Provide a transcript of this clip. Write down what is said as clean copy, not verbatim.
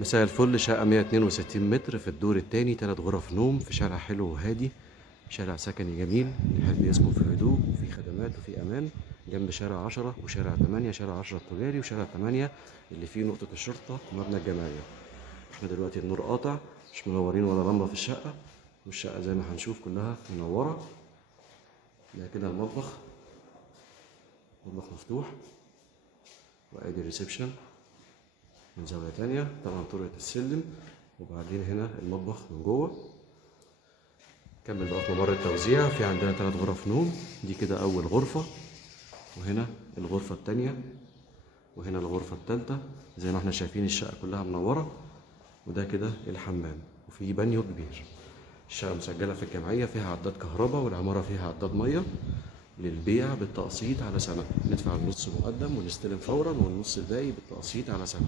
مساء الفل. شقة 162 متر في الدور التاني، 3 غرف نوم في شارع حلو وهادي، شارع سكني جميل يحب يسكن في هدوء وفي خدمات وفي أمان، جنب شارع 10 وشارع 8، شارع 10 التجاري وشارع 8 اللي فيه نقطة الشرطة ومبنى الجمعية. احنا دلوقتي النور قاطع، مش منورين ولا لمبة في الشقة، والشقة زي ما هنشوف كلها منورة. ده كده المطبخ، مطبخ مفتوح، وادي الريسبشن من زاوية تانية، طبعا طرقة السلم، وبعدين هنا المطبخ من جوه. كمل بقى في ممر التوزيع، في عندنا 3 غرف نوم. دي كده أول غرفة، وهنا الغرفة التانية، وهنا الغرفة التالتة. زي ما احنا شايفين الشقة كلها منورة، وده كده الحمام، وفي بانيو كبير. الشقة مسجلة في الجمعية، فيها عداد كهرباء، والعمارة فيها عداد مية للبيع بالتقسيط على سنة. ندفع النص مقدم ونستلم فورا، والنص الباقي بالتقسيط على سنة.